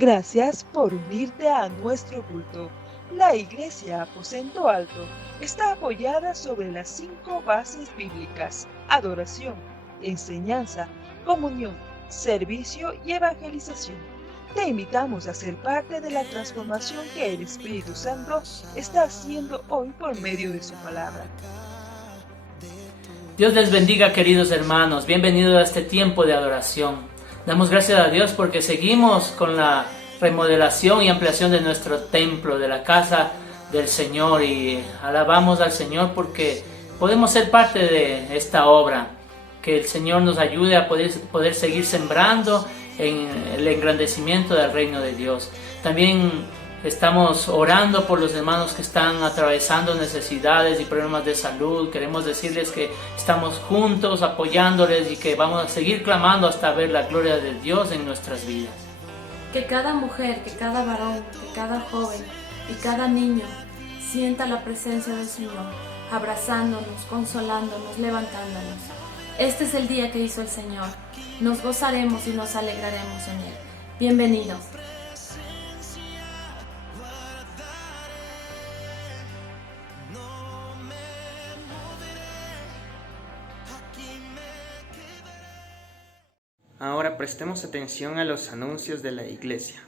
Gracias por unirte a nuestro culto. La Iglesia Aposento Alto está apoyada sobre las 5 bases bíblicas: adoración, enseñanza, comunión, servicio y evangelización. Te invitamos a ser parte de la transformación que el Espíritu Santo está haciendo hoy por medio de su palabra. Dios les bendiga, queridos hermanos. Bienvenidos a este tiempo de adoración. Damos gracias a Dios porque seguimos con la remodelación y ampliación de nuestro templo, de la casa del Señor, y alabamos al Señor porque podemos ser parte de esta obra. Que el Señor nos ayude a poder seguir sembrando en el engrandecimiento del reino de Dios. También estamos orando por los hermanos que están atravesando necesidades y problemas de salud. Queremos decirles que estamos juntos apoyándoles y que vamos a seguir clamando hasta ver la gloria de Dios en nuestras vidas. Que cada mujer, que cada varón, que cada joven y cada niño sienta la presencia del Señor, abrazándonos, consolándonos, levantándonos. Este es el día que hizo el Señor. Nos gozaremos y nos alegraremos en Él. Bienvenidos. Ahora prestemos atención a los anuncios de la iglesia.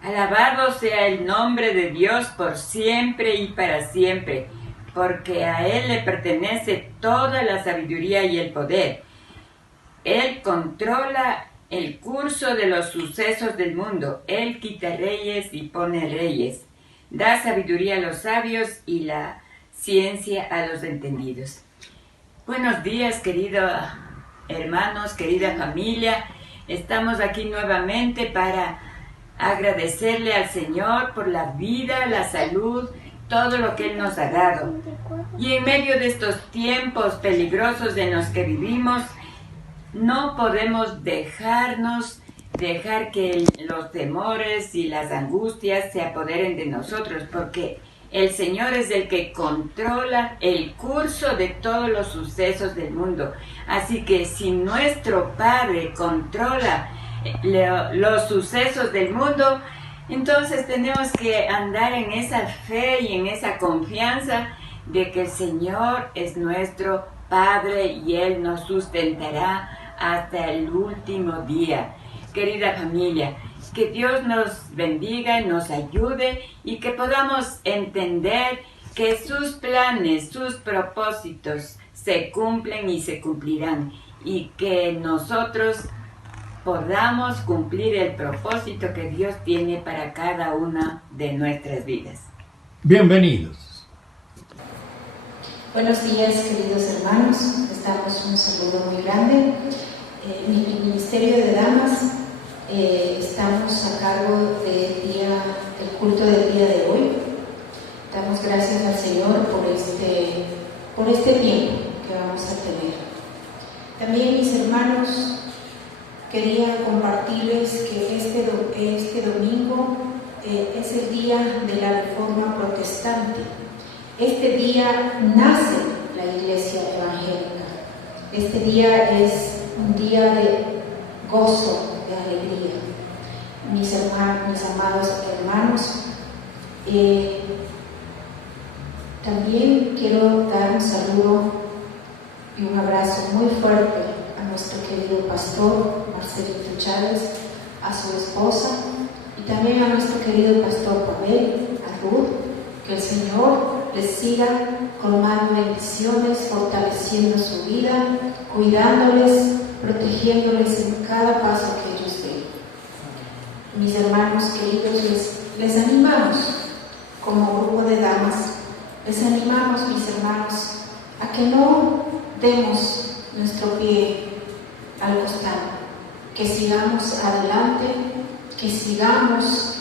Alabado sea el nombre de Dios por siempre y para siempre, porque a Él le pertenece toda la sabiduría y el poder. Él controla el curso de los sucesos del mundo. Él quita reyes y pone reyes. Da sabiduría a los sabios y la ciencia a los entendidos. Buenos días, queridos hermanos, querida familia. Estamos aquí nuevamente para agradecerle al Señor por la vida, la salud, todo lo que Él nos ha dado. Y en medio de estos tiempos peligrosos en los que vivimos, no podemos dejar que los temores y las angustias se apoderen de nosotros, porque el Señor es el que controla el curso de todos los sucesos del mundo. Así que si nuestro Padre controla los sucesos del mundo, entonces tenemos que andar en esa fe y en esa confianza de que el Señor es nuestro Padre y Él nos sustentará hasta el último día. Querida familia, que Dios nos bendiga, nos ayude y que podamos entender que sus planes, sus propósitos se cumplen y se cumplirán, y que nosotros podamos cumplir el propósito que Dios tiene para cada una de nuestras vidas. Bienvenidos. Buenos días, queridos hermanos. Les damos un saludo muy grande. En el Ministerio de Damas estamos a cargo del culto del día de hoy. Damos gracias al Señor por este tiempo que vamos a tener. También mis hermanos quería compartirles que este domingo es el día de la Reforma Protestante. Este día nace la Iglesia Evangélica. Este día es un día de gozo, de alegría. Mis amados hermanos, también quiero dar un saludo y un abrazo muy fuerte a nuestro querido pastor Marcelito Chávez, a su esposa y también a nuestro querido pastor Pavel, a Ruth. Que el Señor les siga colmando bendiciones, fortaleciendo su vida, cuidándoles, protegiéndoles en cada paso que ellos den. Mis hermanos queridos, les animamos como grupo de damas, les animamos, mis hermanos, a que no demos nuestro pie al costado, que sigamos adelante, que sigamos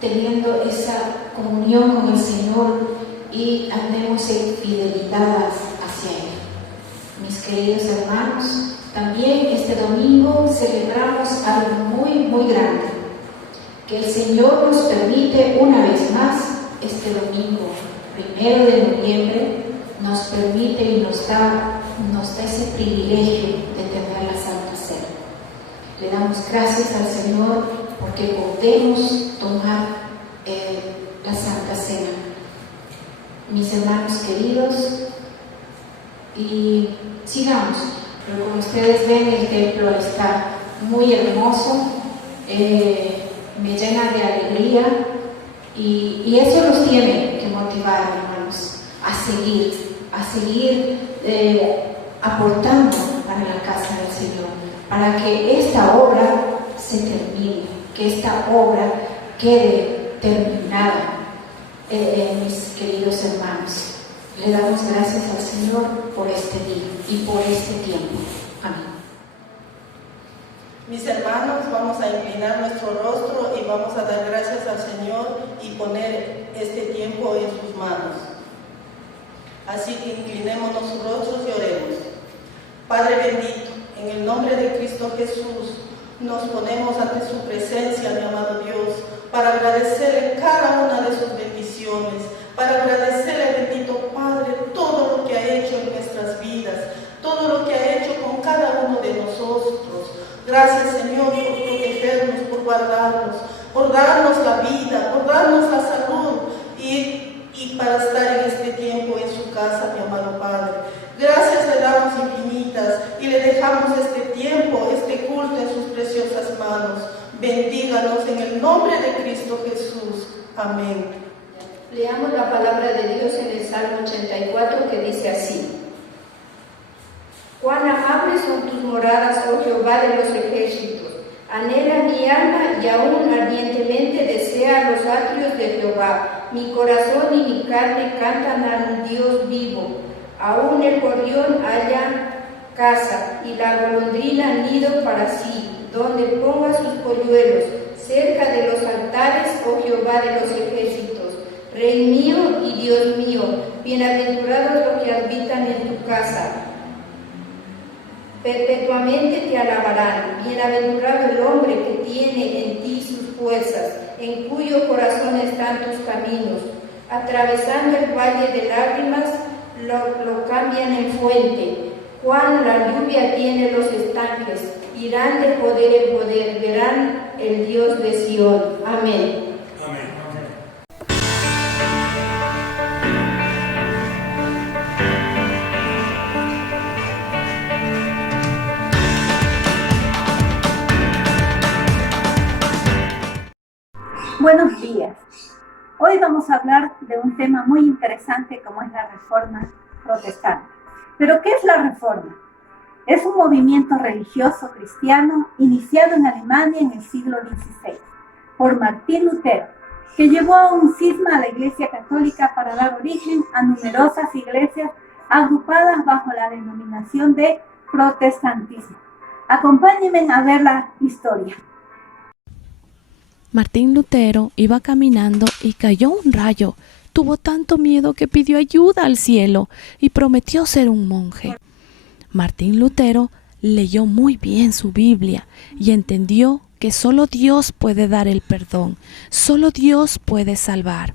teniendo esa comunión con el Señor y andemos en fidelidad hacia Él. Mis queridos hermanos, también este domingo celebramos algo muy, muy grande, que el Señor nos permite una vez más este domingo, 1 de noviembre, nos permite y nos da ese privilegio de tener la Santa Cena. Le damos gracias al Señor porque podemos tomar la Santa Cena. Mis hermanos queridos, y sigamos. Pero como ustedes ven, el templo está muy hermoso, me llena de alegría y eso nos tiene que motivar, hermanos, a seguir aportando para la casa del Señor, para que esta obra se termine, que esta obra quede terminada. Mis queridos hermanos, le damos gracias al Señor por este día y por este tiempo. Amén. Mis hermanos, vamos a inclinar nuestro rostro y vamos a dar gracias al Señor y poner este tiempo en sus manos. Así que inclinemos nuestros rostros y oremos. Padre bendito, en el nombre de Cristo Jesús, nos ponemos ante su presencia, mi amado Dios, para agradecerle cada una de sus bendiciones, para agradecerle, bendito Padre, todo lo que ha hecho en nuestras vidas, todo lo que ha hecho con cada uno de nosotros. Gracias, Señor, por protegernos, por guardarnos, por darnos la vida, por darnos la salud y para estar en este tiempo en su casa, mi amado Padre. Gracias le damos infinitas y le dejamos este tiempo, este culto en sus preciosas manos. Bendíganos en el nombre de Cristo Jesús. Amén. Leamos la palabra de Dios en el Salmo 84 que dice así: Cuán amables son tus moradas, oh Jehová de los ejércitos. Anhela mi alma y aún ardientemente desea los atrios de Jehová. Mi corazón y mi carne cantan al Dios vivo. Aún el gorrión halla casa y la golondrina nido para sí, donde ponga sus polluelos, cerca de los altares, oh Jehová de los ejércitos. Rey mío y Dios mío, bienaventurados los que habitan en tu casa. Perpetuamente te alabarán. Bienaventurado el hombre que tiene en ti sus fuerzas, en cuyo corazón están tus caminos. Atravesando el valle de lágrimas, lo cambian en fuente. Cuán la lluvia tiene los estanques, irán de poder en poder, verán el Dios de Sión. Amén. Amén. Buenos días. Hoy vamos a hablar de un tema muy interesante como es la Reforma Protestante. ¿Pero qué es la Reforma? Es un movimiento religioso cristiano iniciado en Alemania en el siglo XVI por Martín Lutero, que llevó a un cisma a la Iglesia Católica para dar origen a numerosas iglesias agrupadas bajo la denominación de protestantismo. Acompáñenme a ver la historia. Martín Lutero iba caminando y cayó un rayo. Tuvo tanto miedo que pidió ayuda al cielo y prometió ser un monje. Martín Lutero leyó muy bien su Biblia y entendió que solo Dios puede dar el perdón, solo Dios puede salvar,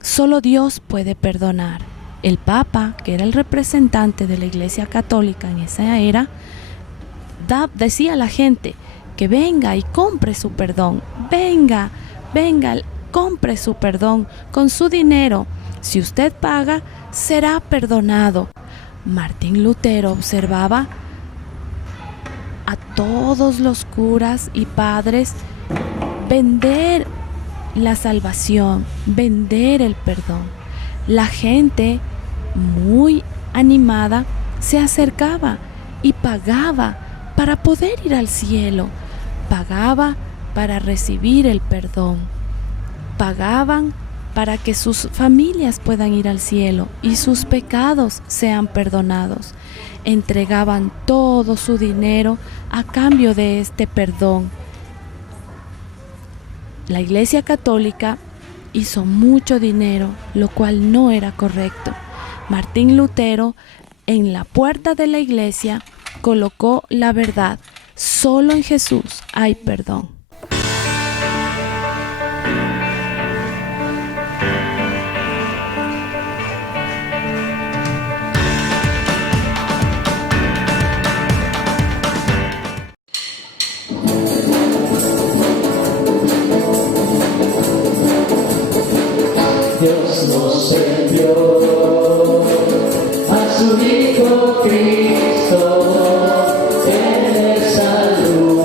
solo Dios puede perdonar. El Papa, que era el representante de la Iglesia Católica en esa era, decía a la gente que venga y compre su perdón, venga, compre su perdón con su dinero. Si usted paga, será perdonado. Martín Lutero observaba a todos los curas y padres vender la salvación, vender el perdón. La gente, muy animada, se acercaba y pagaba para poder ir al cielo, pagaba para recibir el perdón, pagaban para que sus familias puedan ir al cielo y sus pecados sean perdonados. Entregaban todo su dinero a cambio de este perdón. La Iglesia Católica hizo mucho dinero, lo cual no era correcto. Martín Lutero, en la puerta de la iglesia, colocó la verdad. Solo en Jesús hay perdón. Dios nos envió a su Hijo Cristo, Él es la luz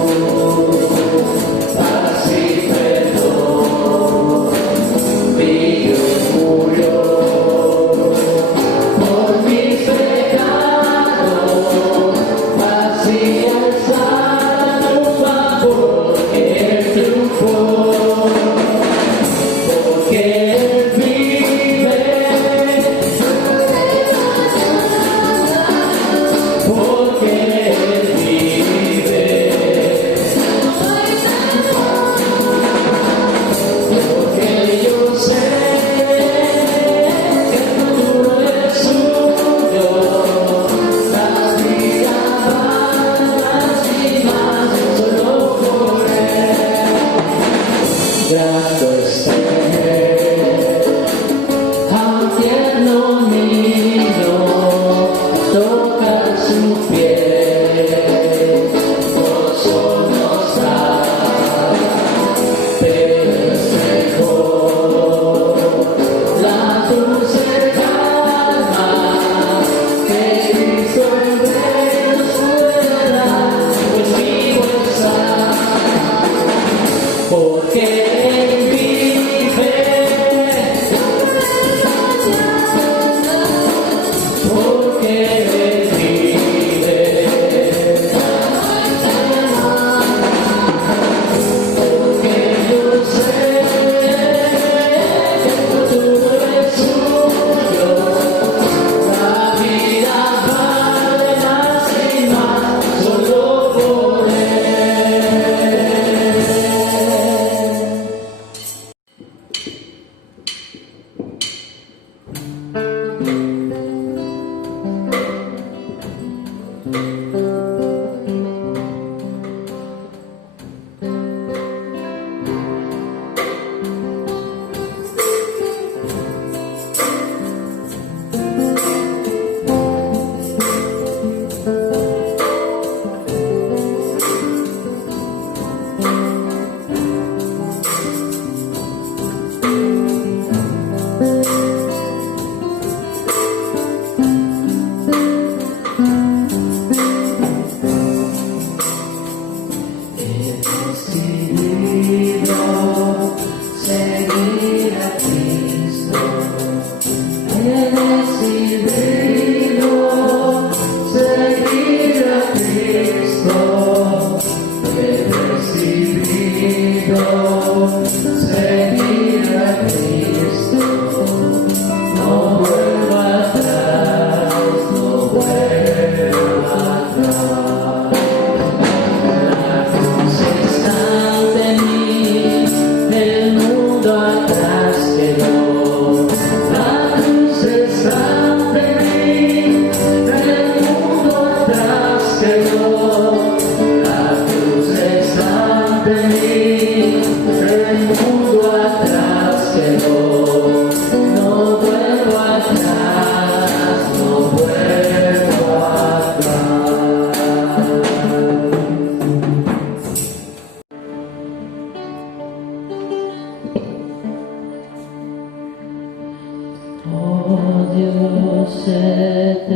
eterno,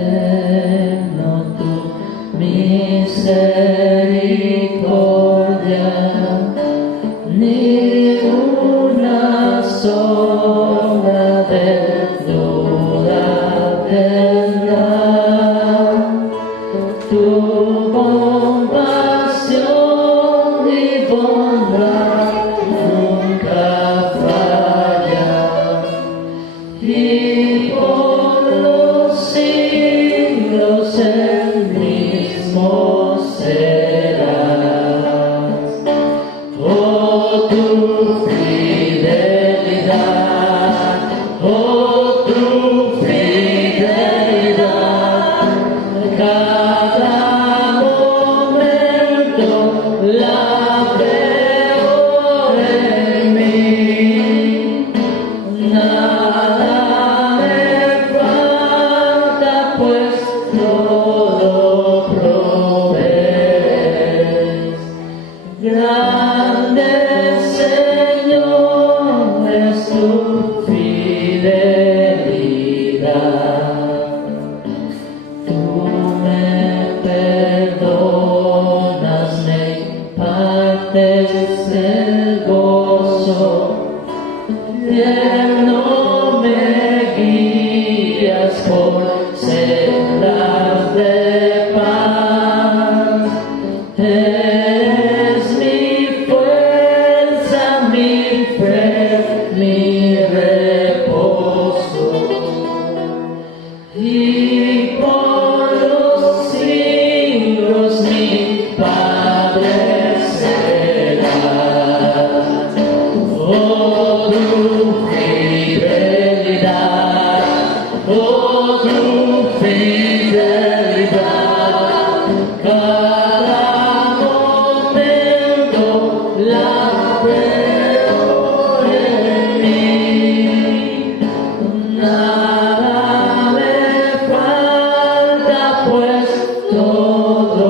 tu misericordia, ni una sola de duda tendrá. Tu compasión y bondad nunca falla, y por los siglos el mismo serás. Oh, tu fidelidad, oh, tu fidelidad, cada momento la veo en mí. Nada me falta, pues todo provees. Grande, Señor, es tu fidelidad. Tú me perdonas, me impartes el gozo, tierno me guías por sendas de paz. Eres mi fuerza, mi fe, mi reposo, y por los siglos mi Padre serás. Oh, tu fidelidad, oh, tu fidelidad, cada momento la veo en mí. Nada me falta, pues todo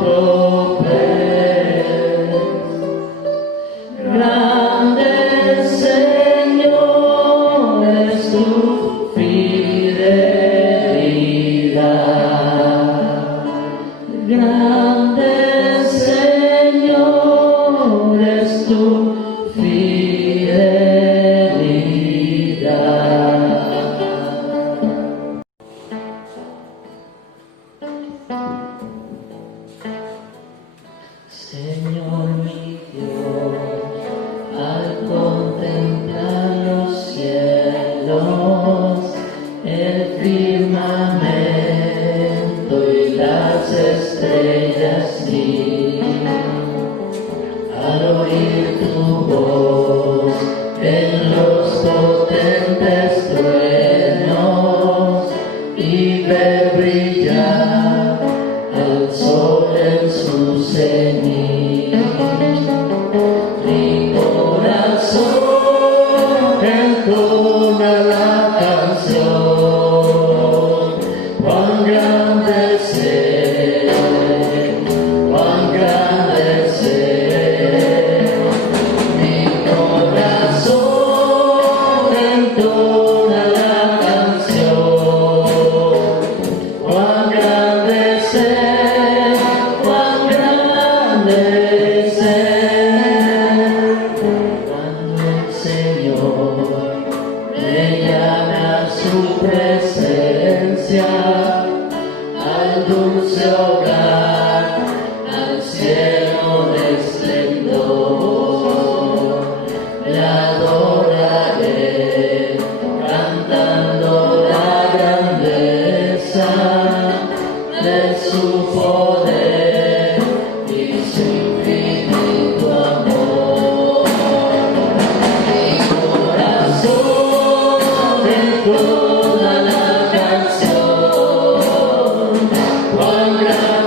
provees. Grande, Señor, es tu fidelidad. Grande, Señor, es tu fidelidad. Señor mi Dios, al contemplar los cielos, el firmamento y las estrellas, sí, al oír tu voz en los potentes truenos y ver brillar al sol en su cenit. Mi corazón entona la canción, cuán grande es Él, cuán grande es Él. Mi corazón entona la canción, cuán grande es Él, cuán grande es Él. Cuando el Señor me llame a su presencia, al dulce hogar, al cielo de esplendor, le adoraré, cantando la grandeza de su poder y su infinito amor. Mi corazón entona la canción, cuán grande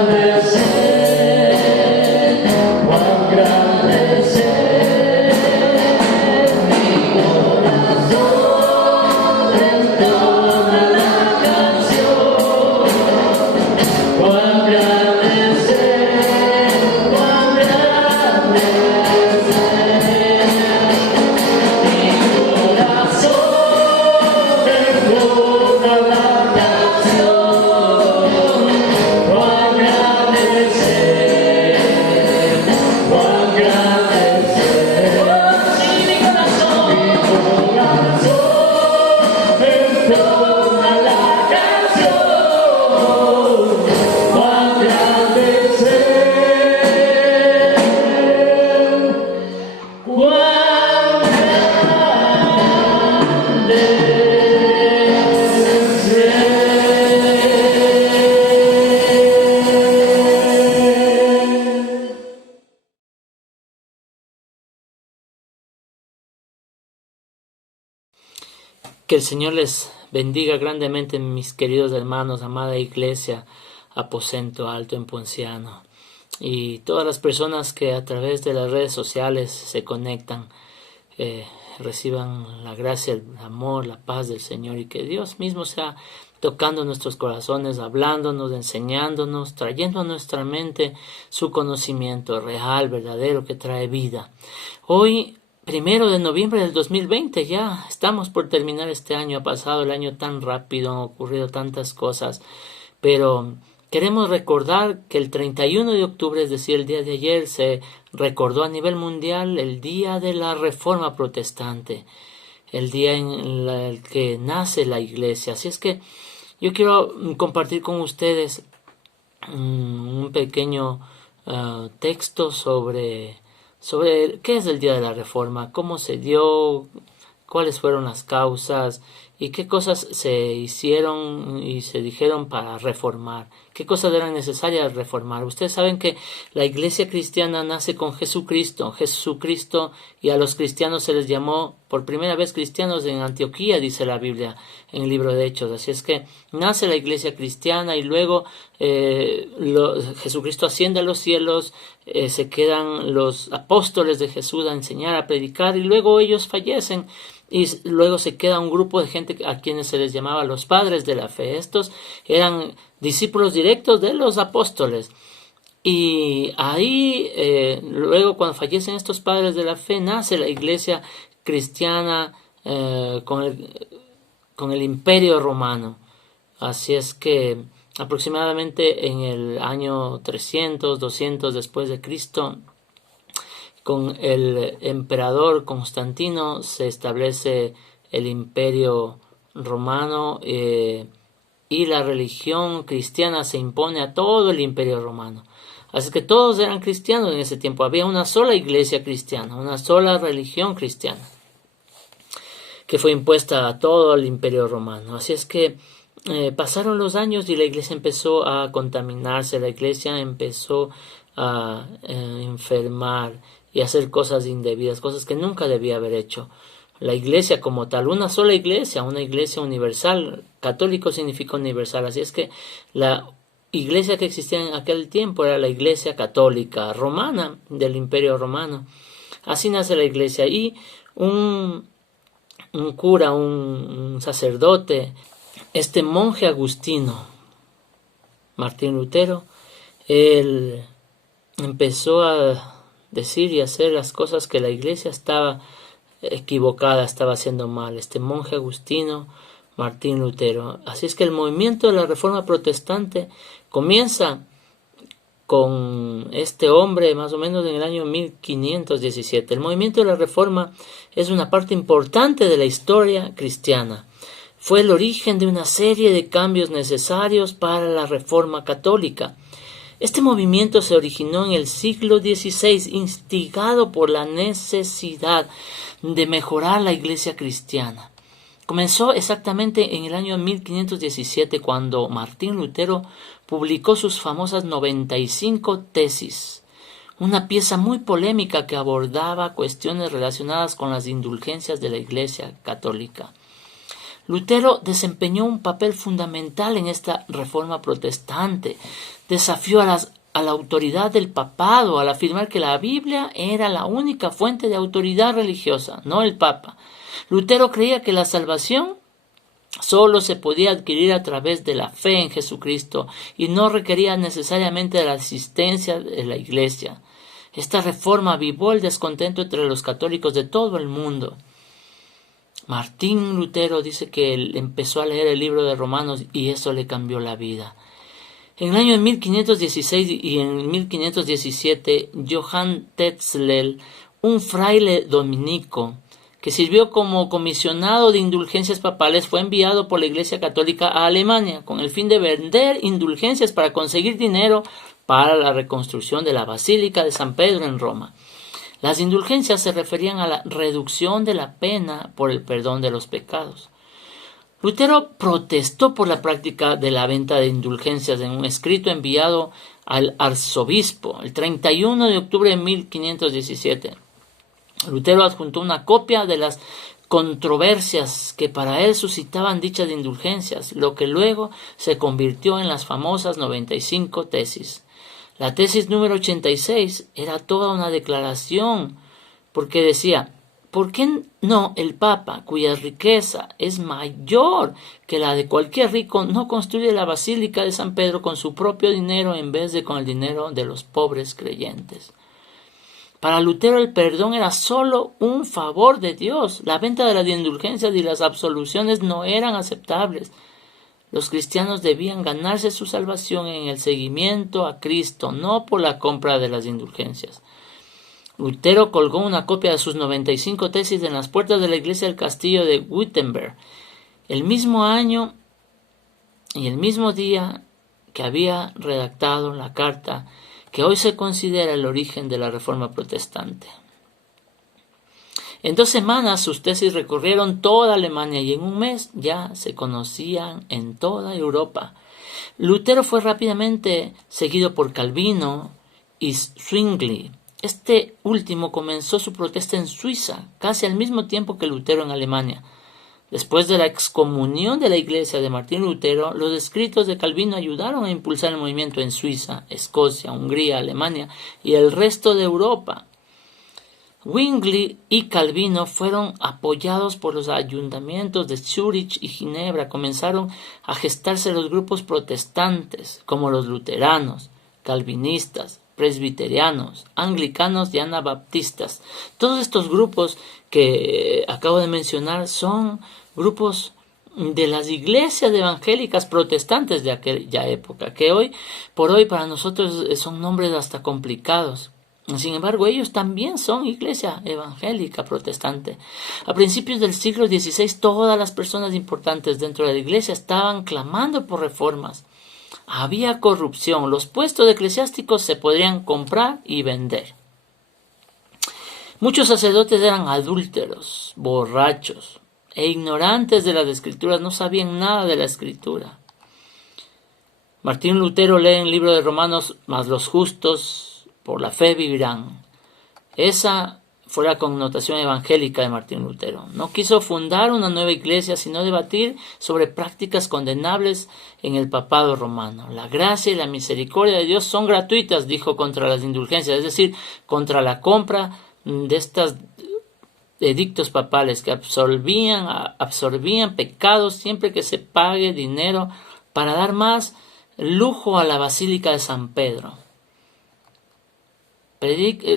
Que el Señor les bendiga grandemente, mis queridos hermanos, amada iglesia, Aposento Alto en Ponciano, y todas las personas que a través de las redes sociales se conectan, reciban la gracia, el amor, la paz del Señor, y que Dios mismo sea tocando nuestros corazones, hablándonos, enseñándonos, trayendo a nuestra mente su conocimiento real, verdadero, que trae vida. Hoy, 1 de noviembre del 2020, ya estamos por terminar este año. Ha pasado el año tan rápido, han ocurrido tantas cosas, pero queremos recordar que el 31 de octubre, es decir, el día de ayer, se recordó a nivel mundial el Día de la Reforma Protestante, el día en el que nace la Iglesia. Así es que yo quiero compartir con ustedes un pequeño texto sobre qué es el Día de la Reforma, cómo se dio, cuáles fueron las causas y qué cosas se hicieron y se dijeron para reformar, qué cosas eran necesarias reformar. Ustedes saben que la iglesia cristiana nace con Jesucristo, y a los cristianos se les llamó por primera vez cristianos en Antioquía, dice la Biblia en el libro de Hechos. Así es que nace la iglesia cristiana y luego Jesucristo asciende a los cielos, se quedan los apóstoles de Jesús a enseñar, a predicar, y luego ellos fallecen. Y luego se queda un grupo de gente a quienes se les llamaba los padres de la fe. Estos eran discípulos directos de los apóstoles. Y ahí, luego cuando fallecen estos padres de la fe, nace la iglesia cristiana con el Imperio Romano. Así es que aproximadamente en el año 300, 200 después de Cristo, con el emperador Constantino se establece el Imperio Romano, y la religión cristiana se impone a todo el Imperio Romano. Así que todos eran cristianos en ese tiempo. Había una sola iglesia cristiana, una sola religión cristiana que fue impuesta a todo el Imperio Romano. Así es que pasaron los años y la iglesia empezó a contaminarse, la iglesia empezó a enfermar y hacer cosas indebidas, cosas que nunca debía haber hecho. La iglesia como tal, una sola iglesia, una iglesia universal, católico significa universal, así es que la iglesia que existía en aquel tiempo era la iglesia católica romana del Imperio Romano. Así nace la iglesia, y un cura, un sacerdote, este monje agustino, Martín Lutero, él empezó a decir y hacer las cosas que la iglesia estaba equivocada, estaba haciendo mal. Este monje agustino, Martín Lutero. Así es que el movimiento de la Reforma Protestante comienza con este hombre más o menos en el año 1517. El movimiento de la Reforma es una parte importante de la historia cristiana. Fue el origen de una serie de cambios necesarios para la Reforma Católica. Este movimiento se originó en el siglo XVI, instigado por la necesidad de mejorar la iglesia cristiana. Comenzó exactamente en el año 1517, cuando Martín Lutero publicó sus famosas 95 tesis, una pieza muy polémica que abordaba cuestiones relacionadas con las indulgencias de la iglesia católica. Lutero desempeñó un papel fundamental en esta reforma protestante. Desafió a la autoridad del papado al afirmar que la Biblia era la única fuente de autoridad religiosa, no el Papa. Lutero creía que la salvación solo se podía adquirir a través de la fe en Jesucristo y no requería necesariamente de la asistencia de la Iglesia. Esta reforma avivó el descontento entre los católicos de todo el mundo. Martín Lutero dice que él empezó a leer el libro de Romanos y eso le cambió la vida. En el año 1516 y en 1517, Johann Tetzel, un fraile dominico que sirvió como comisionado de indulgencias papales, fue enviado por la Iglesia Católica a Alemania con el fin de vender indulgencias para conseguir dinero para la reconstrucción de la Basílica de San Pedro en Roma. Las indulgencias se referían a la reducción de la pena por el perdón de los pecados. Lutero protestó por la práctica de la venta de indulgencias en un escrito enviado al arzobispo el 31 de octubre de 1517. Lutero adjuntó una copia de las controversias que para él suscitaban dichas indulgencias, lo que luego se convirtió en las famosas 95 tesis. La tesis número 86 era toda una declaración, porque decía: ¿por qué no el Papa, cuya riqueza es mayor que la de cualquier rico, no construye la Basílica de San Pedro con su propio dinero en vez de con el dinero de los pobres creyentes? Para Lutero el perdón era solo un favor de Dios. La venta de las indulgencias y las absoluciones no eran aceptables. Los cristianos debían ganarse su salvación en el seguimiento a Cristo, no por la compra de las indulgencias. Lutero colgó una copia de sus 95 tesis en las puertas de la iglesia del castillo de Wittenberg, el mismo año y el mismo día que había redactado la carta que hoy se considera el origen de la Reforma Protestante. En 2 semanas sus tesis recorrieron toda Alemania y en un mes ya se conocían en toda Europa. Lutero fue rápidamente seguido por Calvino y Zwingli. Este último comenzó su protesta en Suiza, casi al mismo tiempo que Lutero en Alemania. Después de la excomunión de la iglesia de Martín Lutero, los escritos de Calvino ayudaron a impulsar el movimiento en Suiza, Escocia, Hungría, Alemania y el resto de Europa. Zwingli y Calvino fueron apoyados por los ayuntamientos de Zúrich y Ginebra. Comenzaron a gestarse los grupos protestantes, como los luteranos, calvinistas, presbiterianos, anglicanos y anabaptistas. Todos estos grupos que acabo de mencionar son grupos de las iglesias evangélicas protestantes de aquella época, que hoy por hoy para nosotros son nombres hasta complicados. Sin embargo, ellos también son iglesia evangélica protestante. A principios del siglo XVI, todas las personas importantes dentro de la iglesia estaban clamando por reformas. Había corrupción, los puestos eclesiásticos se podrían comprar y vender. Muchos sacerdotes eran adúlteros, borrachos e ignorantes de las escrituras, no sabían nada de la escritura. Martín Lutero lee en el libro de Romanos: mas los justos por la fe vivirán. Esa fue la connotación evangélica de Martín Lutero. No quiso fundar una nueva iglesia, sino debatir sobre prácticas condenables en el papado romano. La gracia y la misericordia de Dios son gratuitas, dijo, contra las indulgencias, es decir, contra la compra de estos edictos papales que absorbían pecados siempre que se pague dinero para dar más lujo a la Basílica de San Pedro.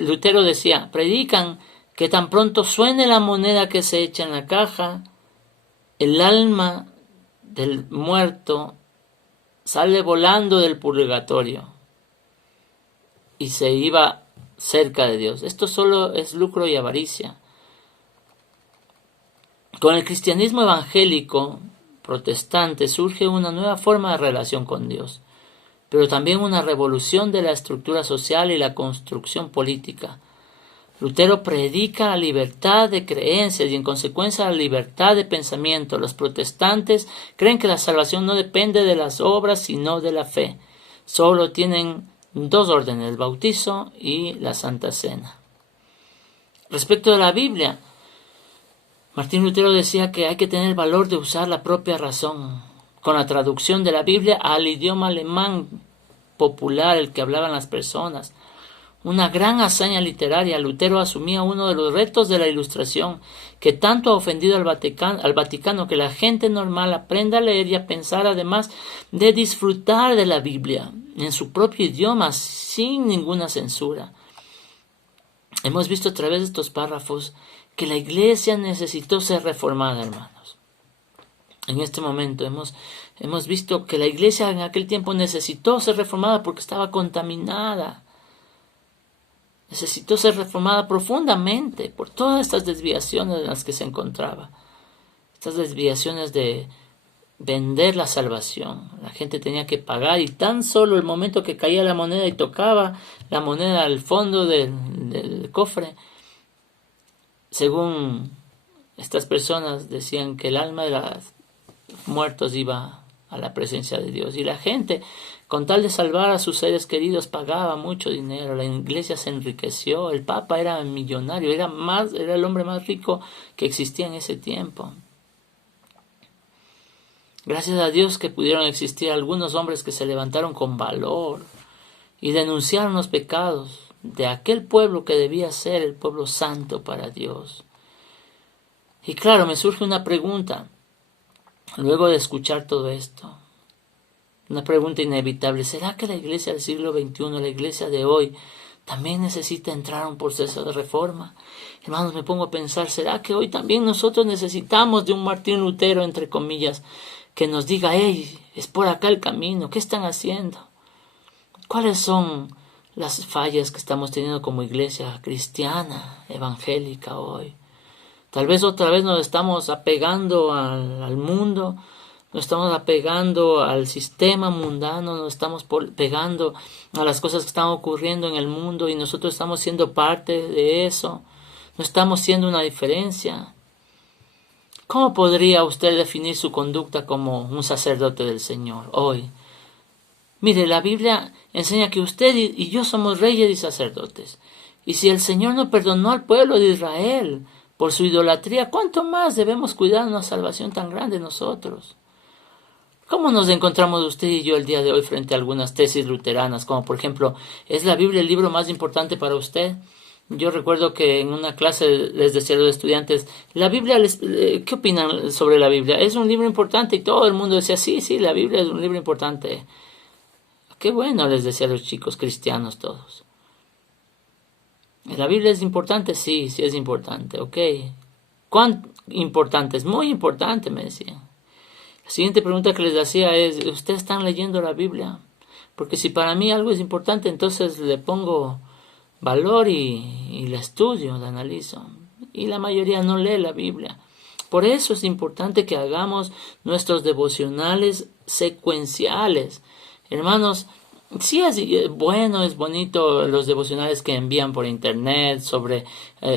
Lutero decía: predican que tan pronto suene la moneda que se echa en la caja, el alma del muerto sale volando del purgatorio y se iba cerca de Dios. Esto solo es lucro y avaricia. Con el cristianismo evangélico protestante surge una nueva forma de relación con Dios, pero también una revolución de la estructura social y la construcción política. Lutero predica la libertad de creencias y en consecuencia la libertad de pensamiento. Los protestantes creen que la salvación no depende de las obras sino de la fe. Solo tienen 2 órdenes: el bautizo y la Santa Cena. Respecto de la Biblia, Martín Lutero decía que hay que tener el valor de usar la propia razón. Con la traducción de la Biblia al idioma alemán popular, el que hablaban las personas. Una gran hazaña literaria. Lutero asumía uno de los retos de la Ilustración, que tanto ha ofendido al Vaticano, que la gente normal aprenda a leer y a pensar, además de disfrutar de la Biblia en su propio idioma, sin ninguna censura. Hemos visto a través de estos párrafos que la iglesia necesitó ser reformada, hermanos. En este momento hemos visto que la iglesia en aquel tiempo necesitó ser reformada porque estaba contaminada. Necesitó ser reformada profundamente por todas estas desviaciones en las que se encontraba. Estas desviaciones de vender la salvación. La gente tenía que pagar y tan solo el momento que caía la moneda y tocaba la moneda al fondo del cofre, según estas personas decían que el alma de los muertos iba a la presencia de Dios. Y la gente, con tal de salvar a sus seres queridos, pagaba mucho dinero. La iglesia se enriqueció. El Papa era millonario, era el hombre más rico que existía en ese tiempo. Gracias a Dios que pudieron existir algunos hombres que se levantaron con valor y denunciaron los pecados de aquel pueblo que debía ser el pueblo santo para Dios. Y claro, me surge una pregunta, luego de escuchar todo esto, una pregunta inevitable: ¿será que la iglesia del siglo XXI, la iglesia de hoy, también necesita entrar a un proceso de reforma? Hermanos, me pongo a pensar, ¿será que hoy también nosotros necesitamos de un Martín Lutero, entre comillas, que nos diga: hey, es por acá el camino, ¿qué están haciendo? ¿Cuáles son las fallas que estamos teniendo como iglesia cristiana, evangélica hoy? Tal vez otra vez nos estamos apegando al mundo, nos estamos apegando al sistema mundano, nos estamos pegando a las cosas que están ocurriendo en el mundo y nosotros estamos siendo parte de eso, no estamos siendo una diferencia. ¿Cómo podría usted definir su conducta como un sacerdote del Señor hoy? Mire, la Biblia enseña que usted y yo somos reyes y sacerdotes. Y si el Señor no perdonó al pueblo de Israel por su idolatría, ¿cuánto más debemos cuidar una salvación tan grande nosotros? ¿Cómo nos encontramos usted y yo el día de hoy frente a algunas tesis luteranas? Como por ejemplo, ¿es la Biblia el libro más importante para usted? Yo recuerdo que en una clase les decía a los estudiantes, ¿la Biblia qué opinan sobre la Biblia? ¿Es un libro importante? Y todo el mundo decía, sí, la Biblia es un libro importante. Qué bueno, les decía a los chicos cristianos todos. ¿La Biblia es importante? Sí es importante, ok. ¿Cuán importante? Es muy importante, me decían. La siguiente pregunta que les hacía es, ¿ustedes están leyendo la Biblia? Porque si para mí algo es importante, entonces le pongo valor y la estudio, la analizo. Y la mayoría no lee la Biblia. Por eso es importante que hagamos nuestros devocionales secuenciales. Hermanos, sí es bueno, es bonito los devocionales que envían por internet sobre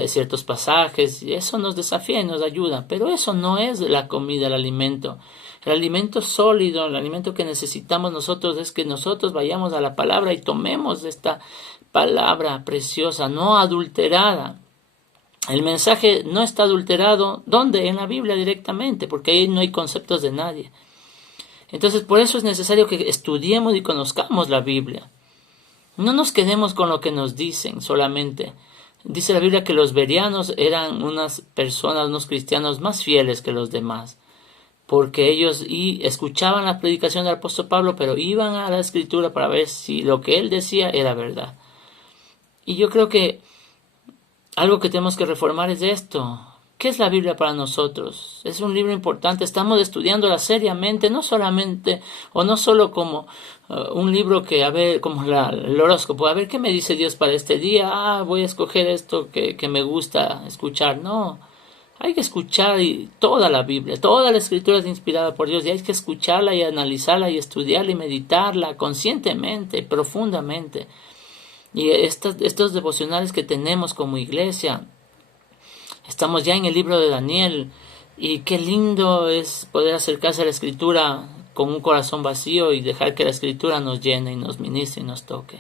ciertos pasajes. Eso nos desafía y nos ayuda. Pero eso no es la comida, el alimento. El alimento sólido, el alimento que necesitamos nosotros es que nosotros vayamos a la palabra y tomemos esta palabra preciosa, no adulterada. El mensaje no está adulterado. ¿Dónde? En la Biblia directamente, porque ahí no hay conceptos de nadie. Entonces, por eso es necesario que estudiemos y conozcamos la Biblia. No nos quedemos con lo que nos dicen solamente. Dice la Biblia que los bereanos eran unas personas, unos cristianos más fieles que los demás, porque ellos escuchaban la predicación del apóstol Pablo, pero iban a la Escritura para ver si lo que él decía era verdad. Y yo creo que algo que tenemos que reformar es esto. ¿Qué es la Biblia para nosotros? Es un libro importante, estamos estudiándola seriamente, no solamente, o no solo como un libro que, a ver, como el horóscopo, a ver qué me dice Dios para este día, voy a escoger esto que me gusta escuchar. No, hay que escuchar toda la Biblia, toda la Escritura es inspirada por Dios y hay que escucharla y analizarla y estudiarla y meditarla conscientemente, profundamente. Y estos devocionales que tenemos como iglesia, estamos ya en el libro de Daniel y qué lindo es poder acercarse a la Escritura con un corazón vacío y dejar que la Escritura nos llene y nos ministre y nos toque.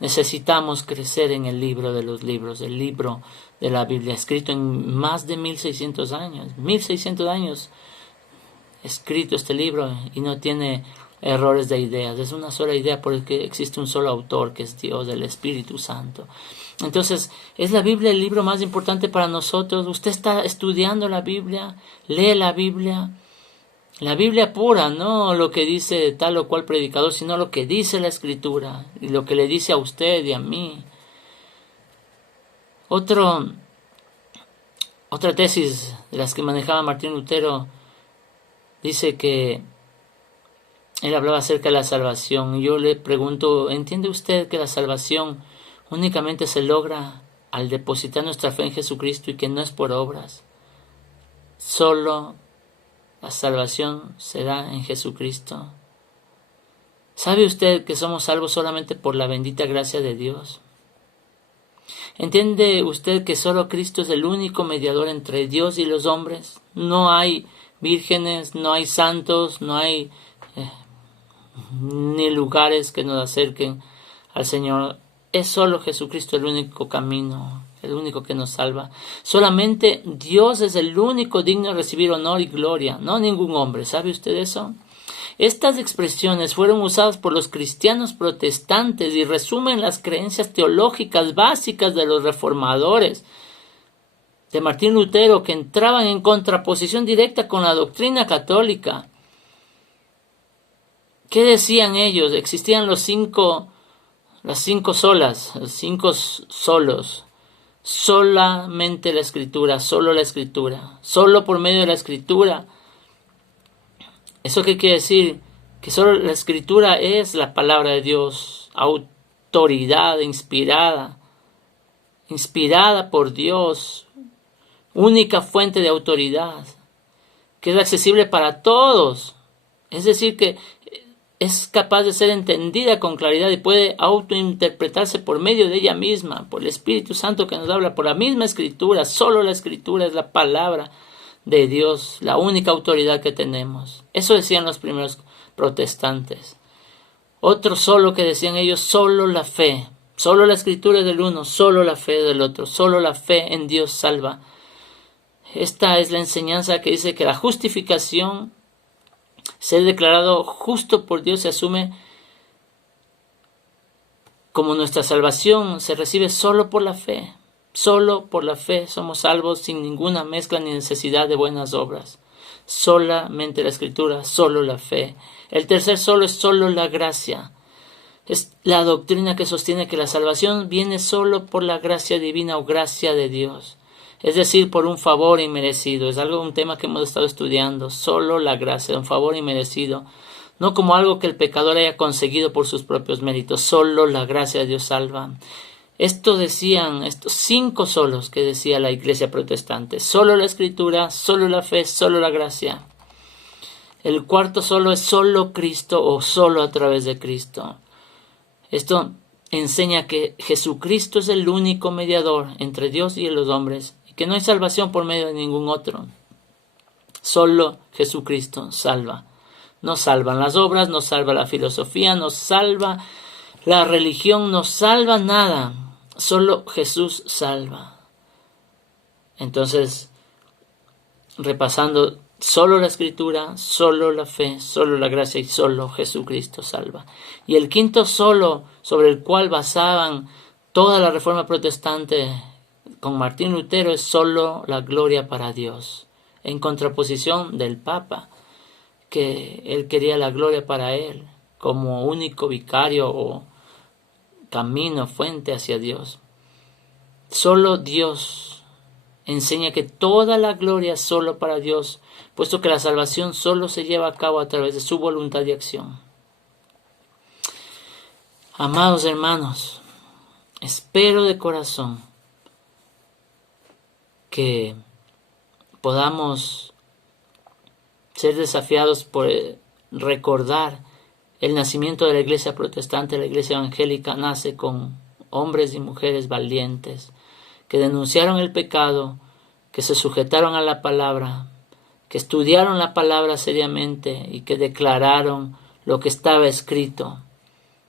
Necesitamos crecer en el libro de los libros, el libro de la Biblia, escrito en más de 1600 años. 1600 años escrito este libro y no tiene errores de ideas. Es una sola idea porque existe un solo autor que es Dios, el Espíritu Santo. Entonces, ¿es la Biblia el libro más importante para nosotros? ¿Usted está estudiando la Biblia? ¿Lee la Biblia? La Biblia pura, no lo que dice tal o cual predicador, sino lo que dice la Escritura y lo que le dice a usted y a mí. Otra tesis de las que manejaba Martín Lutero dice que él hablaba acerca de la salvación. Yo le pregunto, ¿entiende usted que la salvación únicamente se logra al depositar nuestra fe en Jesucristo y que no es por obras? Solo la salvación será en Jesucristo. ¿Sabe usted que somos salvos solamente por la bendita gracia de Dios? ¿Entiende usted que solo Cristo es el único mediador entre Dios y los hombres? No hay vírgenes, no hay santos, no hay ni lugares que nos acerquen al Señor. Es solo Jesucristo el único camino, el único que nos salva. Solamente Dios es el único digno de recibir honor y gloria, no ningún hombre. ¿Sabe usted eso? Estas expresiones fueron usadas por los cristianos protestantes y resumen las creencias teológicas básicas de los reformadores de Martín Lutero, que entraban en contraposición directa con la doctrina católica. ¿Qué decían ellos? Existían las cinco solas, los 5 solos. Solamente la Escritura, solo la Escritura, solo por medio de la Escritura. ¿Eso qué quiere decir? Que solo la Escritura es la palabra de Dios, autoridad inspirada por Dios, única fuente de autoridad, que es accesible para todos. Es decir, que es capaz de ser entendida con claridad y puede autointerpretarse por medio de ella misma, por el Espíritu Santo que nos habla, por la misma Escritura. Solo la Escritura es la palabra de Dios, la única autoridad que tenemos. Eso decían los primeros protestantes. Otro solo que decían ellos, solo la fe. Solo la Escritura es del uno, solo la fe del otro. Solo la fe en Dios salva. Esta es la enseñanza que dice que la justificación, ser declarado justo por Dios, se asume como nuestra salvación, se recibe solo por la fe. Solo por la fe somos salvos sin ninguna mezcla ni necesidad de buenas obras. Solamente la Escritura, solo la fe. El tercer solo es solo la gracia. Es la doctrina que sostiene que la salvación viene solo por la gracia divina o gracia de Dios. Es decir, por un favor inmerecido. Es un tema que hemos estado estudiando. Solo la gracia, un favor inmerecido. No como algo que el pecador haya conseguido por sus propios méritos. Solo la gracia de Dios salva. Esto decían, estos 5 solos que decía la Iglesia protestante. Solo la Escritura, solo la fe, solo la gracia. El cuarto solo es solo Cristo o solo a través de Cristo. Esto enseña que Jesucristo es el único mediador entre Dios y los hombres, y que no hay salvación por medio de ningún otro. Solo Jesucristo salva. No salvan las obras, no salva la filosofía, no salva la religión, no salva nada. Solo Jesús salva. Entonces, repasando, solo la Escritura, solo la fe, solo la gracia y solo Jesucristo salva. Y el quinto solo sobre el cual basaban toda la Reforma protestante con Martín Lutero es solo la gloria para Dios, en contraposición del Papa, que él quería la gloria para él como único vicario o camino, fuente hacia Dios. Solo Dios enseña que toda la gloria es solo para Dios, puesto que la salvación solo se lleva a cabo a través de su voluntad y acción. Amados hermanos, espero de corazón que podamos ser desafiados por recordar el nacimiento de la Iglesia protestante. La Iglesia evangélica nace con hombres y mujeres valientes que denunciaron el pecado, que se sujetaron a la palabra, que estudiaron la palabra seriamente y que declararon lo que estaba escrito.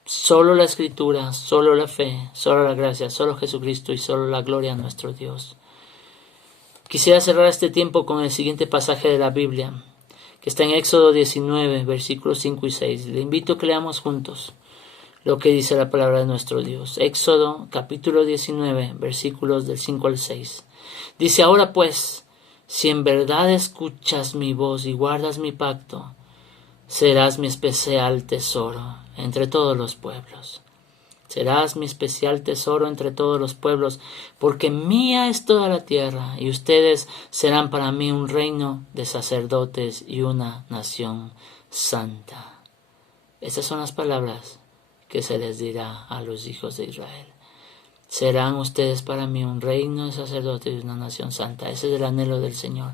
Solo la Escritura, solo la fe, solo la gracia, solo Jesucristo y solo la gloria a nuestro Dios. Quisiera cerrar este tiempo con el siguiente pasaje de la Biblia, que está en Éxodo 19, versículos 5 y 6. Le invito a que leamos juntos lo que dice la palabra de nuestro Dios. Éxodo capítulo 19, versículos del 5 al 6. Dice: ahora pues, si en verdad escuchas mi voz y guardas mi pacto, serás mi especial tesoro entre todos los pueblos. Serás mi especial tesoro entre todos los pueblos, porque mía es toda la tierra, y ustedes serán para mí un reino de sacerdotes y una nación santa. Estas son las palabras que se les dirá a los hijos de Israel. Serán ustedes para mí un reino de sacerdotes y una nación santa. Ese es el anhelo del Señor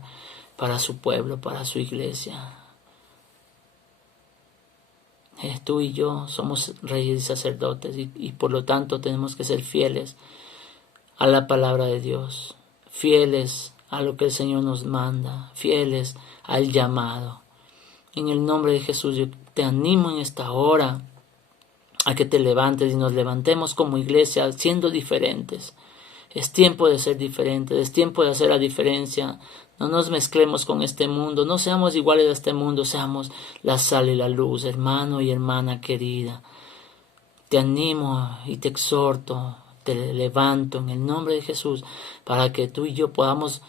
para su pueblo, para su iglesia. Tú y yo somos reyes y sacerdotes y por lo tanto tenemos que ser fieles a la palabra de Dios, fieles a lo que el Señor nos manda, fieles al llamado. En el nombre de Jesús yo te animo en esta hora a que te levantes y nos levantemos como iglesia siendo diferentes. Es tiempo de ser diferentes, es tiempo de hacer la diferencia. No nos mezclemos con este mundo, no seamos iguales a este mundo, seamos la sal y la luz, hermano y hermana querida. Te animo y te exhorto, te levanto en el nombre de Jesús para que tú y yo podamos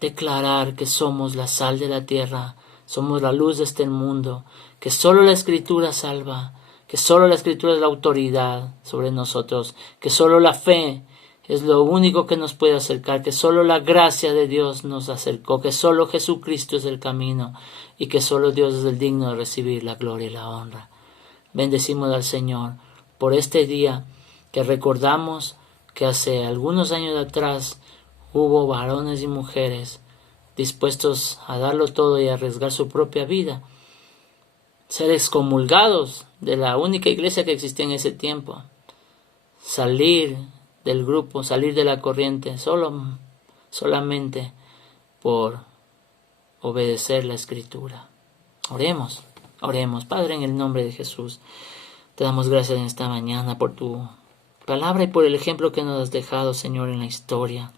declarar que somos la sal de la tierra, somos la luz de este mundo, que solo la Escritura salva, que solo la Escritura es la autoridad sobre nosotros, que solo la fe es lo único que nos puede acercar, que solo la gracia de Dios nos acercó, que solo Jesucristo es el camino y que solo Dios es el digno de recibir la gloria y la honra. Bendecimos al Señor por este día que recordamos que hace algunos años atrás hubo varones y mujeres dispuestos a darlo todo y a arriesgar su propia vida, ser excomulgados de la única iglesia que existía en ese tiempo, salir del grupo, salir de la corriente, solamente por obedecer la Escritura. Oremos. Padre, en el nombre de Jesús, te damos gracias en esta mañana por tu palabra y por el ejemplo que nos has dejado, Señor, en la historia.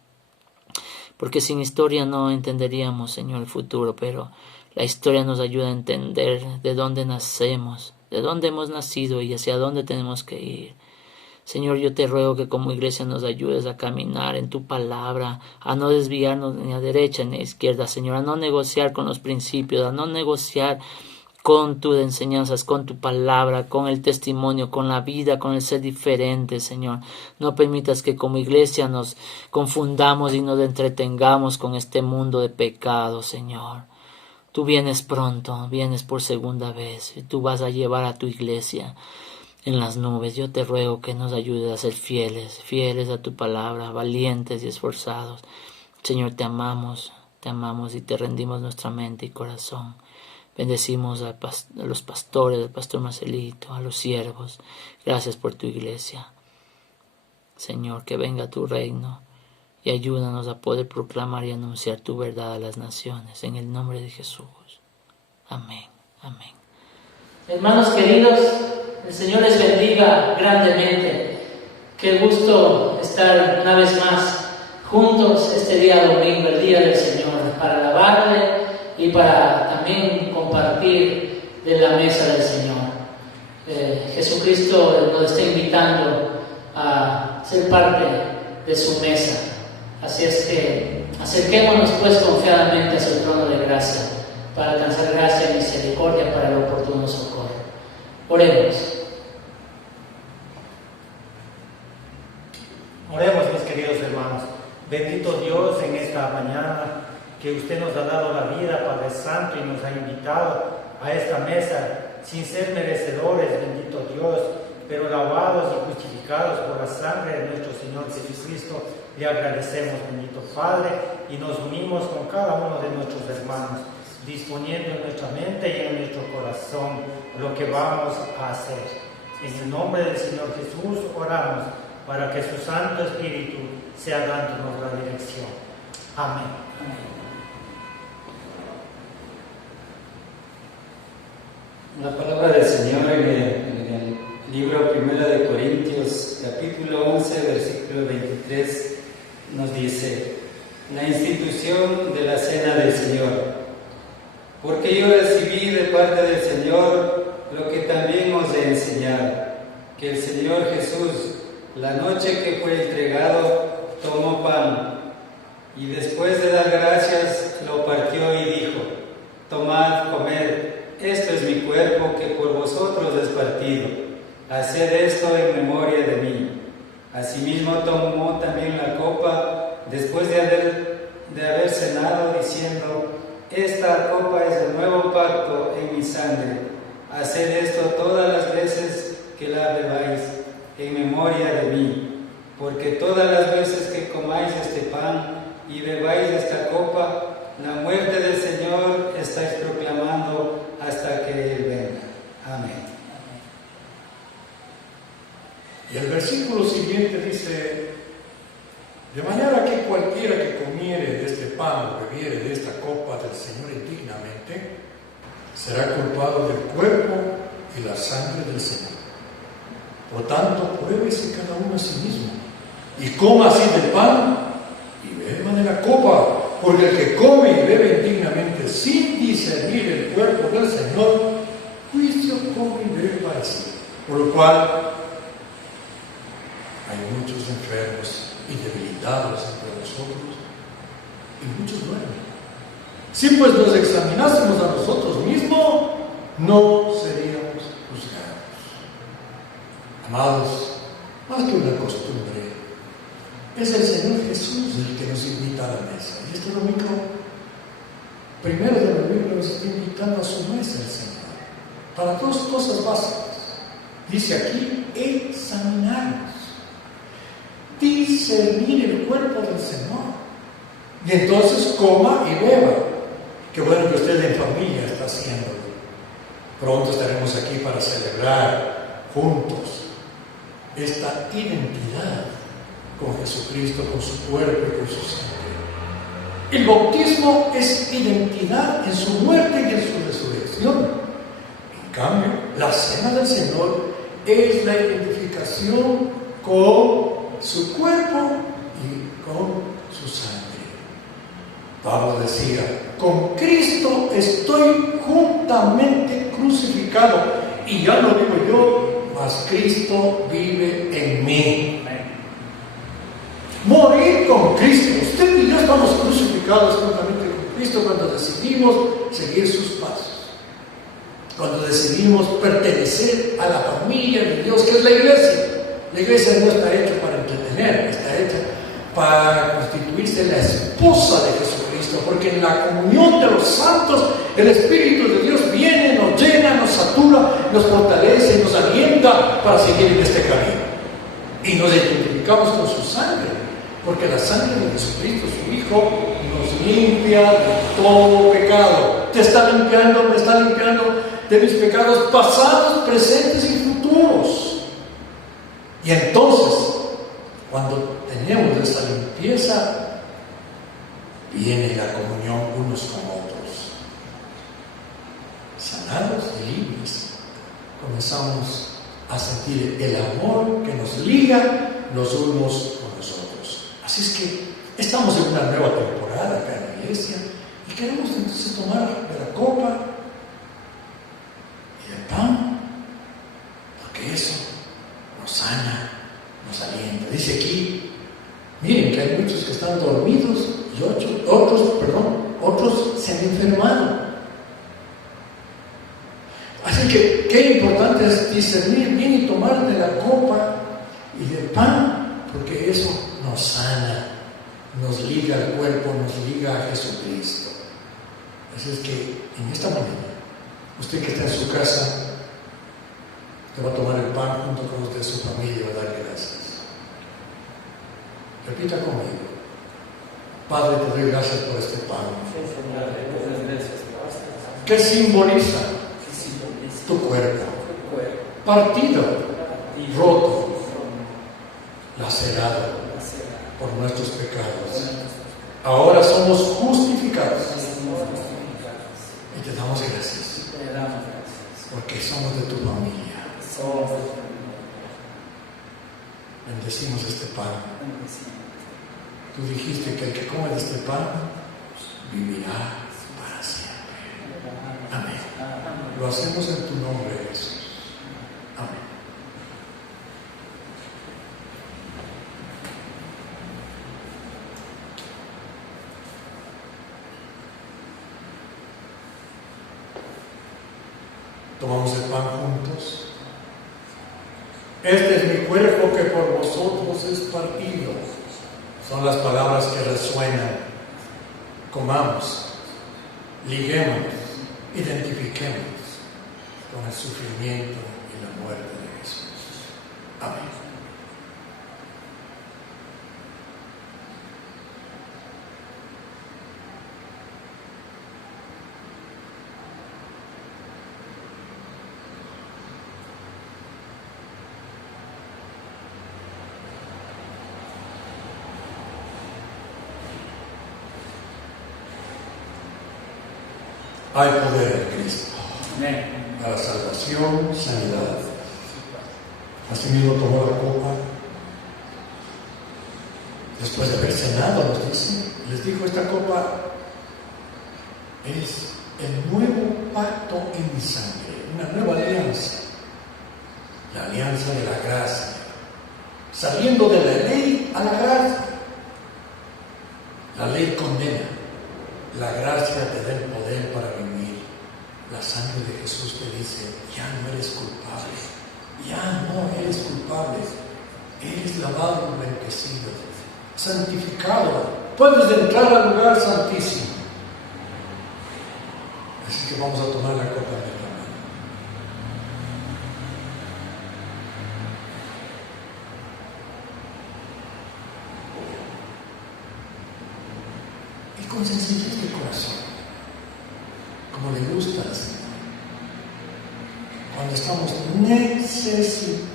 Porque sin historia no entenderíamos, Señor, el futuro, pero la historia nos ayuda a entender de dónde nacemos, de dónde hemos nacido y hacia dónde tenemos que ir. Señor, yo te ruego que como iglesia nos ayudes a caminar en tu palabra, a no desviarnos ni a derecha ni a izquierda, Señor, a no negociar con los principios, a no negociar con tus enseñanzas, con tu palabra, con el testimonio, con la vida, con el ser diferente, Señor. No permitas que como iglesia nos confundamos y nos entretengamos con este mundo de pecado, Señor. Tú vienes pronto, vienes por segunda vez y tú vas a llevar a tu iglesia en las nubes. Yo te ruego que nos ayudes a ser fieles a tu palabra, valientes y esforzados. Señor, te amamos y te rendimos nuestra mente y corazón. Bendecimos a los pastores, al pastor Marcelito, a los siervos. Gracias por tu iglesia. Señor, que venga tu reino y ayúdanos a poder proclamar y anunciar tu verdad a las naciones. En el nombre de Jesús. Amén. Amén. Hermanos queridos, el Señor les bendiga grandemente. Qué gusto estar una vez más juntos este día domingo, el día del Señor, para alabarle y para también compartir de la mesa del Señor. Jesucristo nos está invitando a ser parte de su mesa. Así es que acerquémonos pues confiadamente a su trono de gracia para alcanzar gracia y misericordia para el oportuno socorro. Oremos. Oremos, mis queridos hermanos. Bendito Dios, en esta mañana que usted nos ha dado la vida, Padre Santo, y nos ha invitado a esta mesa sin ser merecedores, bendito Dios, pero lavados y justificados por la sangre de nuestro Señor Jesucristo. Le agradecemos, bendito Padre, y nos unimos con cada uno de nuestros hermanos, disponiendo en nuestra mente y en nuestro corazón lo que vamos a hacer. En el nombre del Señor Jesús oramos para que su Santo Espíritu sea dándonos la dirección. Amén. La palabra del Señor en el libro 1 de Corintios, capítulo 11, versículo 23, nos dice: la institución de la cena del Señor. Porque yo recibí de parte del Señor lo que también os he enseñado, que el Señor Jesús, la noche que fue entregado, tomó pan, y después de dar gracias, lo partió y dijo: tomad, comed, esto es mi cuerpo que por vosotros es partido. Haced esto en memoria de mí. Asimismo tomó también la copa, después de haber cenado, diciendo: esta copa es el nuevo pacto en mi sangre. Haced esto todas las veces que la bebáis, en memoria de mí. Porque todas las veces que comáis este pan y bebáis esta copa, la muerte del Señor estáis proclamando hasta que Él venga. Amén. Y el versículo siguiente dice: de manera que cualquiera que comiere de este pan o bebiere de esta copa del Señor indignamente, será culpado del cuerpo y la sangre del Señor. Por tanto, pruébese cada uno a sí mismo, y coma así del pan y beba de la copa, porque el que come y bebe indignamente sin discernir el cuerpo del Señor, juicio come y bebe para sí. Por lo cual hay muchos enfermos y debilitados entre nosotros, y muchos duermen. Si pues nos examinásemos a nosotros mismos, no seríamos juzgados. Amados, más que una costumbre, es el Señor Jesús el que nos invita a la mesa. Y este domingo, primero de noviembre, nos está invitando a su mesa el Señor, para dos cosas básicas. Dice aquí, examinarnos, discernir el cuerpo del Señor, y entonces coma y beba. Qué bueno que usted en familia está haciéndolo. Pronto estaremos aquí para celebrar juntos esta identidad con Jesucristo, con su cuerpo y con su sangre. El bautismo es identidad en su muerte y en su resurrección. En cambio, la cena del Señor es la identificación con su cuerpo y con su sangre. Pablo decía, con Cristo estoy juntamente crucificado, y ya no digo yo, mas Cristo vive en mí. Morir con Cristo. Usted y yo estamos crucificados juntamente con Cristo cuando decidimos seguir sus pasos, cuando decidimos pertenecer a la familia de Dios, que es la iglesia. La iglesia no está hecha para entretener, está hecha para constituirse la esposa de Jesucristo, porque en la comunión de los santos el Espíritu de Dios viene, nos llena, nos satura, nos fortalece y nos alienta para seguir en este camino. Y nos identificamos con su sangre, porque la sangre de Jesucristo, su Hijo, nos limpia de todo pecado. Te está limpiando, me está limpiando de mis pecados pasados, presentes y futuros. Y entonces, cuando tenemos esa limpieza, viene la comunión unos con otros. Sanados y libres, comenzamos a sentir el amor que nos liga los unos con los otros. Así es que estamos en una nueva temporada acá en la iglesia y queremos entonces tomar de la copa y del pan, porque eso nos sana, nos alienta. Dice aquí, miren que hay muchos que están dormidos y otros se han enfermado. Así que qué importante es discernir bien y tomar de la copa y del pan, porque eso nos sana, nos liga al cuerpo, nos liga a Jesucristo. Así es que en esta mañana, usted que está en su casa, te va a tomar el pan junto con los de su familia y va a dar gracias. Repita conmigo. Padre, te doy gracias por este pan. ¿Qué simboliza? Tu cuerpo, partido, roto, lacerado por nuestros pecados. Ahora somos justificados y te damos gracias porque somos de tu familia. Bendecimos este pan. Tú dijiste que el que come de este pan vivirá para siempre. Amén. Lo hacemos en tu nombre, Jesús. Amén. Tomamos el pan juntos. Este es mi cuerpo que por vosotros es partido. Son las palabras que resuenan. Comamos, liguémonos, identifiquemos con el sufrimiento y la muerte de Jesús. Amén. Hay poder en Cristo. para salvación, sanidad. Asimismo tomó la copa, después de haber cenado, nos dice, les dijo: esta copa es el nuevo pacto en mi sangre, una nueva alianza, la alianza de la gracia, saliendo de la ley a la gracia. La ley condena, la gracia te da el poder para vivir. La sangre de Jesús te dice: ya no eres culpable, ya no eres culpable, eres lavado y bendecido, santificado, puedes entrar al lugar santísimo. Así que vamos a tomar la copa de la mano. Y con sencillez de corazón, como le gusta al Señor, cuando estamos necesitados,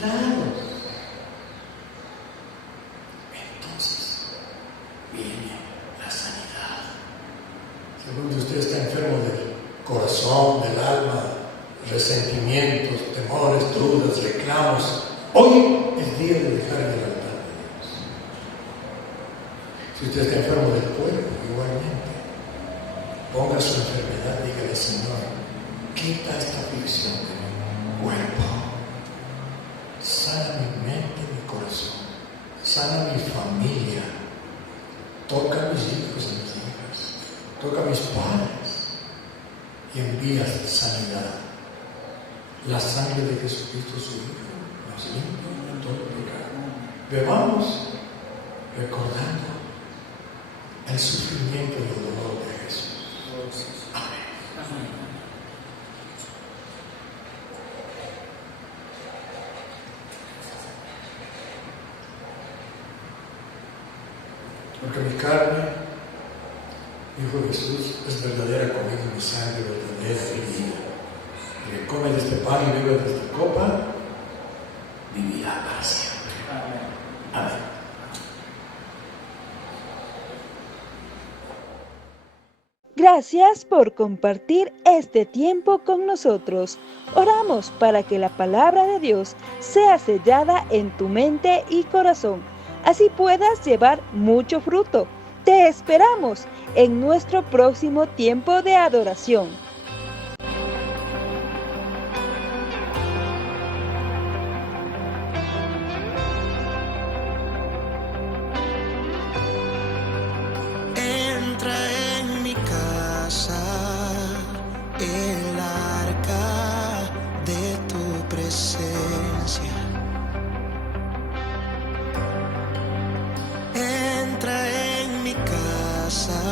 entonces viene la sanidad. Según usted está enfermo del corazón, del alma, resentimientos, temores, dudas, reclamos, hoy es día de dejar el altar de Dios. Si usted está enfermo del cuerpo, igualmente, ponga su enfermedad, dígale: Señor, quita esta aflicción de mi cuerpo, sana mi mente y mi corazón, sana mi familia, toca a mis hijos y mis hijas, toca a mis padres y envía sanidad. La sangre de Jesucristo, su Hijo, nos limpia de todo pecado. Bebamos recordando el sufrimiento y el dolor de Jesús. Amén. Porque mi carne, dijo Jesús, es verdadera comida, mi sangre verdadera vida. El que come de este pan y bebe de esta copa, vivirá para siempre. Amén. Gracias por compartir este tiempo con nosotros. Oramos para que la palabra de Dios sea sellada en tu mente y corazón, así puedas llevar mucho fruto. Te esperamos en nuestro próximo tiempo de adoración. Entra en mi casa el arca de tu presencia. Entra en mi casa